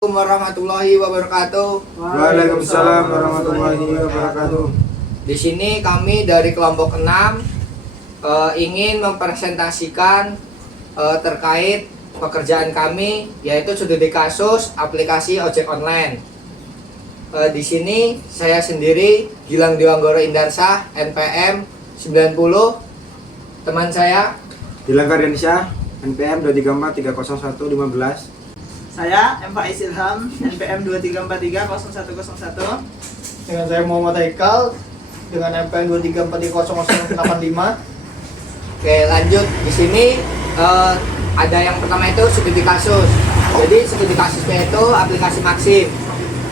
Warahmatullahi wabarakatuh. Waalaikumsalam warahmatullahi wabarakatuh. Di sini kami dari kelompok 6 ingin mempresentasikan terkait pekerjaan kami, yaitu studi kasus aplikasi ojek online. Di sini saya sendiri Gilang Dewanggoro Indarsah, NPM 90. Teman saya Gilang Kardiansyah, NPM 234300115. Saya M. Faiz Ilham, NPM 23430101. Dengan saya Muhammad Haikal dengan NPM 23430085. Oke, lanjut. Di sini ada yang pertama itu studi kasus. Jadi studi kasusnya itu aplikasi Maxim.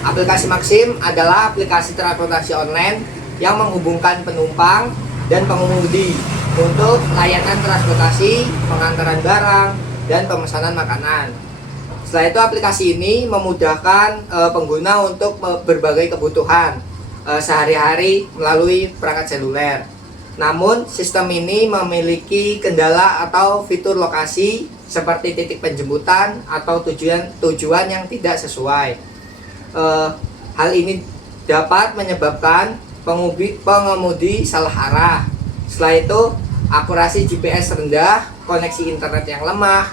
Aplikasi Maxim adalah aplikasi transportasi online yang menghubungkan penumpang dan pengemudi untuk layanan transportasi, pengantaran barang, dan pemesanan makanan. Setelah itu aplikasi ini memudahkan pengguna untuk berbagai kebutuhan sehari-hari melalui perangkat seluler. Namun sistem ini memiliki kendala atau fitur lokasi seperti titik penjemputan atau tujuan yang tidak sesuai. Hal ini dapat menyebabkan pengemudi salah arah. Setelah itu akurasi GPS rendah, koneksi internet yang lemah,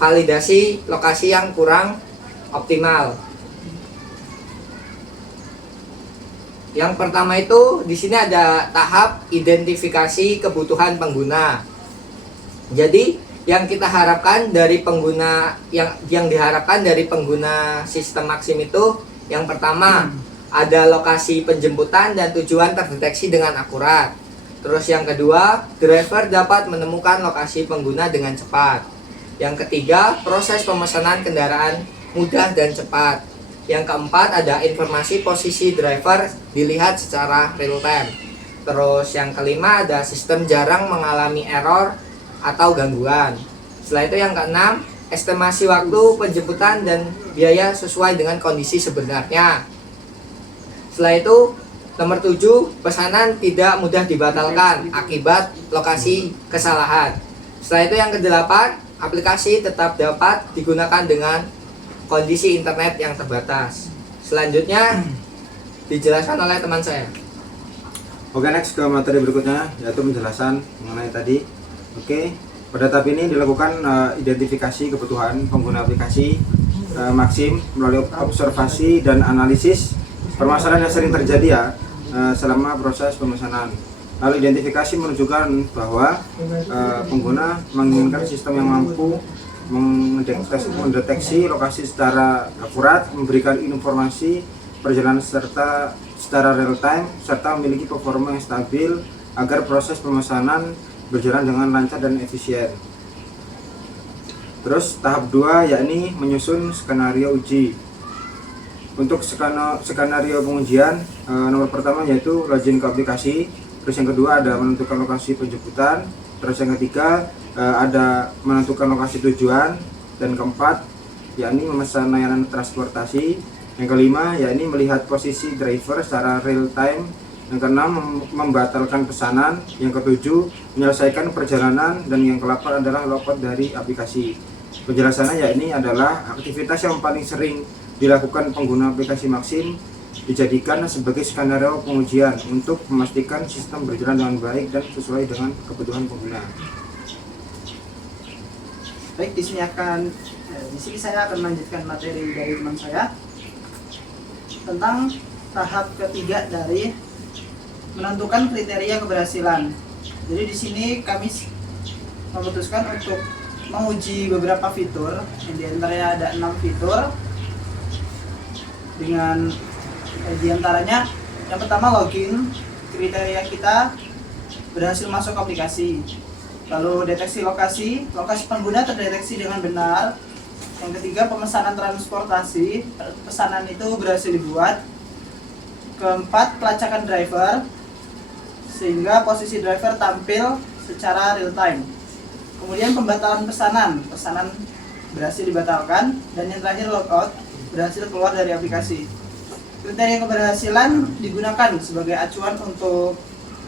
validasi lokasi yang kurang optimal. Yang pertama itu di sini ada tahap identifikasi kebutuhan pengguna. Jadi yang kita harapkan dari pengguna yang diharapkan dari pengguna sistem Maxim itu yang pertama ada lokasi penjemputan dan tujuan terdeteksi dengan akurat. Terus yang kedua, driver dapat menemukan lokasi pengguna dengan cepat. Yang ketiga, proses pemesanan kendaraan mudah dan cepat. Yang keempat, ada informasi posisi driver dilihat secara real time. Terus yang kelima, ada sistem jarang mengalami error atau gangguan. Setelah itu yang keenam, estimasi waktu penjemputan dan biaya sesuai dengan kondisi sebenarnya. Setelah itu, nomor 7, pesanan tidak mudah dibatalkan akibat lokasi kesalahan. Setelah itu yang kedelapan, aplikasi tetap dapat digunakan dengan kondisi internet yang terbatas. Selanjutnya dijelaskan oleh teman saya. Oke, next ke materi berikutnya yaitu penjelasan mengenai tadi. Oke, pada tahap ini dilakukan identifikasi kebutuhan pengguna aplikasi Maxim melalui observasi dan analisis permasalahan yang sering terjadi selama proses pemesanan. Lalu identifikasi menunjukkan bahwa pengguna menginginkan sistem yang mampu mendeteksi lokasi secara akurat, memberikan informasi perjalanan secara real time, serta memiliki performa yang stabil agar proses pemesanan berjalan dengan lancar dan efisien. Terus tahap 2 yakni menyusun skenario uji. Untuk skenario pengujian, nomor pertama yaitu login ke aplikasi. Terus yang kedua ada menentukan lokasi penjemputan. Terus yang ketiga ada menentukan lokasi tujuan. Dan keempat yakni memesan layanan transportasi. Yang kelima yakni melihat posisi driver secara real time. Yang keenam membatalkan pesanan. Yang ketujuh menyelesaikan perjalanan. Dan yang ke-8 adalah logout dari aplikasi. Penjelasannya yakni adalah aktivitas yang paling sering dilakukan pengguna aplikasi Maxim dijadikan sebagai skenario pengujian untuk memastikan sistem berjalan dengan baik dan sesuai dengan kebutuhan pengguna. Baik, di sini saya akan melanjutkan materi dari teman saya tentang tahap ketiga dari menentukan kriteria keberhasilan. Jadi di sini kami memutuskan untuk menguji beberapa fitur, yang diantaranya ada 6 fitur dengan diantaranya yang pertama login, kriteria kita berhasil masuk aplikasi. Lalu deteksi lokasi pengguna terdeteksi dengan benar. Yang ketiga pemesanan transportasi, pesanan itu berhasil dibuat. Keempat pelacakan driver, sehingga posisi driver tampil secara real time. Kemudian pembatalan pesanan berhasil dibatalkan. Dan yang terakhir logout, berhasil keluar dari aplikasi. Kriteria keberhasilan digunakan sebagai acuan untuk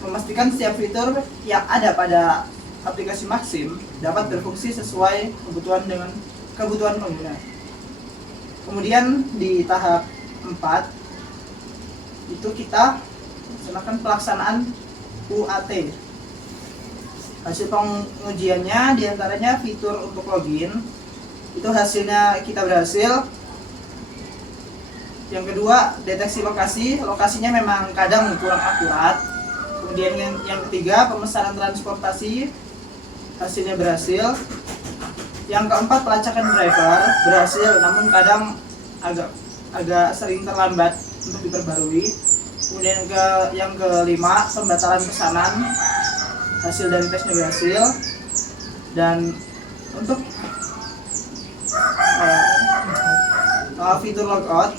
memastikan setiap fitur yang ada pada aplikasi Maxim dapat berfungsi sesuai kebutuhan pengguna. Kemudian di tahap 4 itu kita melaksanakan pelaksanaan UAT. Hasil pengujiannya diantaranya fitur untuk login, itu hasilnya kita berhasil. Yang kedua, deteksi lokasi, lokasinya memang kadang kurang akurat. Kemudian yang ketiga, pemesanan transportasi, hasilnya berhasil. Yang keempat, pelacakan driver berhasil, namun kadang agak sering terlambat untuk diperbarui. Kemudian yang kelima, pembatalan pesanan, hasil dari tesnya berhasil. Dan untuk fitur logout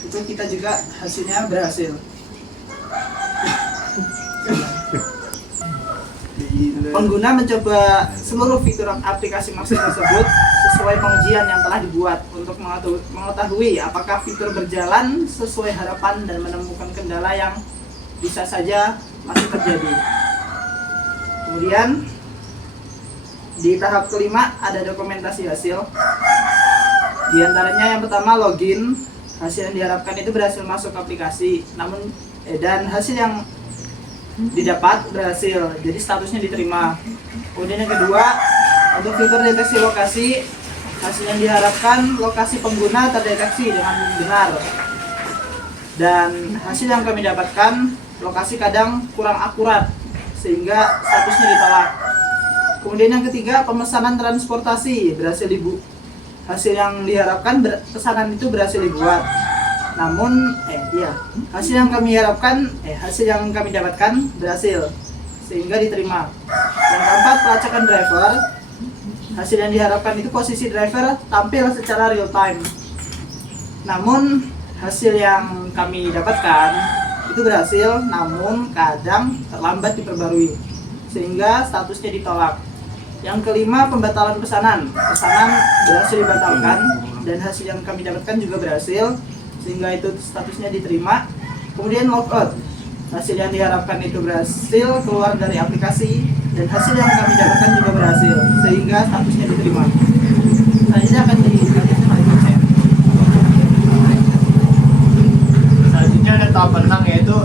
itu kita juga hasilnya berhasil. Pengguna mencoba seluruh fitur aplikasi Maxim tersebut sesuai pengujian yang telah dibuat untuk mengetahui apakah fitur berjalan sesuai harapan dan menemukan kendala yang bisa saja masih terjadi. Kemudian di tahap kelima ada dokumentasi hasil. Di antaranya yang pertama login, hasil yang diharapkan itu berhasil masuk aplikasi, namun dan hasil yang didapat berhasil, jadi statusnya diterima. Kemudian yang kedua, untuk fitur deteksi lokasi, hasil yang diharapkan lokasi pengguna terdeteksi dengan benar, dan hasil yang kami dapatkan lokasi kadang kurang akurat sehingga statusnya ditolak. Kemudian yang ketiga, pemesanan transportasi berhasil hasil yang diharapkan pesanan itu berhasil dibuat, namun hasil yang kami harapkan hasil yang kami dapatkan berhasil sehingga diterima. Yang keempat, pelacakan driver, hasil yang diharapkan itu posisi driver tampil secara real time, namun hasil yang kami dapatkan itu berhasil, namun kadang terlambat diperbarui sehingga statusnya ditolak. Yang kelima, pembatalan pesanan berhasil dibatalkan dan hasil yang kami dapatkan juga berhasil sehingga itu statusnya diterima. Kemudian logout, hasil yang diharapkan itu berhasil keluar dari aplikasi dan hasil yang kami dapatkan juga berhasil sehingga statusnya diterima. Selanjutnya akan Selanjutnya ada tahap 6 yaitu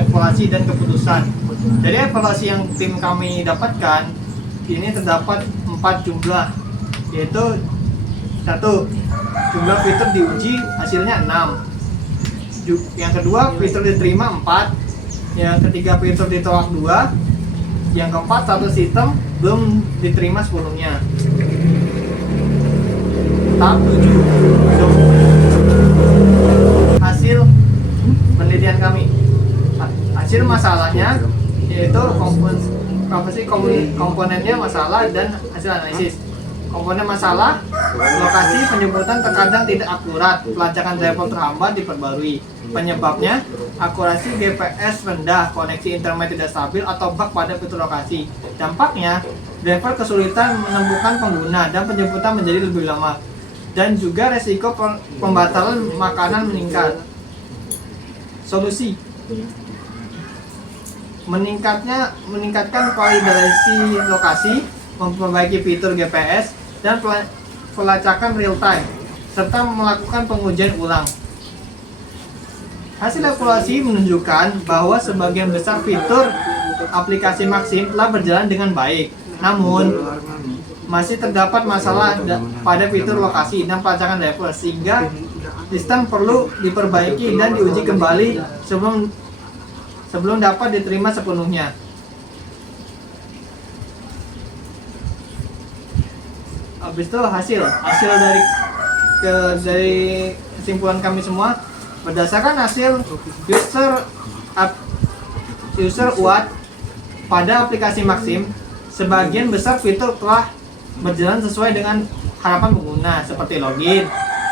evaluasi dan keputusan. Jadi evaluasi yang tim kami dapatkan ini terdapat 4 jumlah, yaitu 1. Jumlah fitur diuji hasilnya 6. Yang kedua, fitur diterima 4. Yang ketiga, fitur ditolak 2. Yang keempat, satu sistem belum diterima sepenuhnya. Tahap 7, hasil penelitian kami. Hasil masalahnya yaitu komponennya masalah dan hasil analisis. Komponen masalah, lokasi penjemputan terkadang tidak akurat, pelacakan driver terhambat diperbarui. Penyebabnya, akurasi GPS rendah, koneksi internet tidak stabil, atau bug pada fitur lokasi. Dampaknya, driver kesulitan menemukan pengguna dan penjemputan menjadi lebih lama. Dan juga resiko pembatalan makanan meningkat. Solusi: meningkatkan validasi lokasi, memperbaiki fitur GPS dan pelacakan real time, serta melakukan pengujian ulang. Hasil evaluasi menunjukkan bahwa sebagian besar fitur aplikasi Maxim telah berjalan dengan baik, namun masih terdapat masalah pada fitur lokasi dan pelacakan driver, sehingga sistem perlu diperbaiki dan diuji kembali sebelum dapat diterima sepenuhnya. Habis itu hasil dari kesimpulan kami semua, berdasarkan hasil user UAT pada aplikasi Maxim, sebagian besar fitur telah berjalan sesuai dengan harapan pengguna seperti login,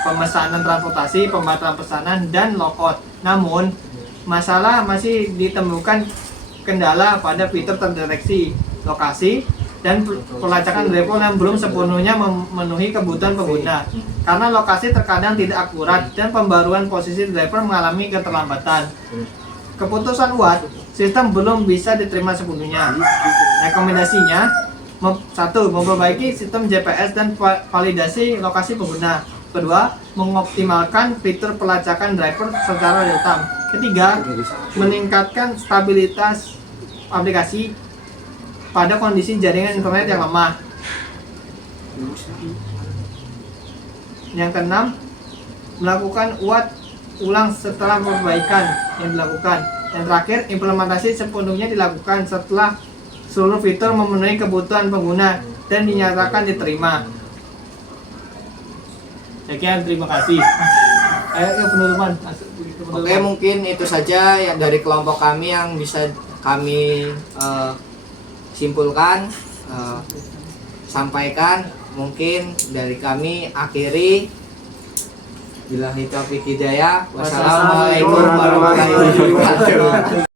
pemesanan transportasi, pembatalan pesanan, dan logout. Namun masalah masih ditemukan kendala pada fitur terdeteksi lokasi dan pelacakan driver yang belum sepenuhnya memenuhi kebutuhan pengguna karena lokasi terkadang tidak akurat dan pembaruan posisi driver mengalami keterlambatan. Keputusan UAT, sistem belum bisa diterima sepenuhnya. Rekomendasinya: 1. Memperbaiki sistem GPS dan validasi lokasi pengguna. Kedua, mengoptimalkan fitur pelacakan driver secara real time. Ketiga, meningkatkan stabilitas aplikasi pada kondisi jaringan internet yang lemah. Yang keenam, melakukan ulang setelah perbaikan yang dilakukan. Yang terakhir, implementasi sepenuhnya dilakukan setelah seluruh fitur memenuhi kebutuhan pengguna dan dinyatakan diterima. Sekian, terima kasih. Ayo penutupan. Oke, mungkin itu saja yang dari kelompok kami yang bisa kami simpulkan, sampaikan. Mungkin dari kami akhiri. Billahi taufiq hidayah. Wassalamualaikum warahmatullahi wabarakatuh.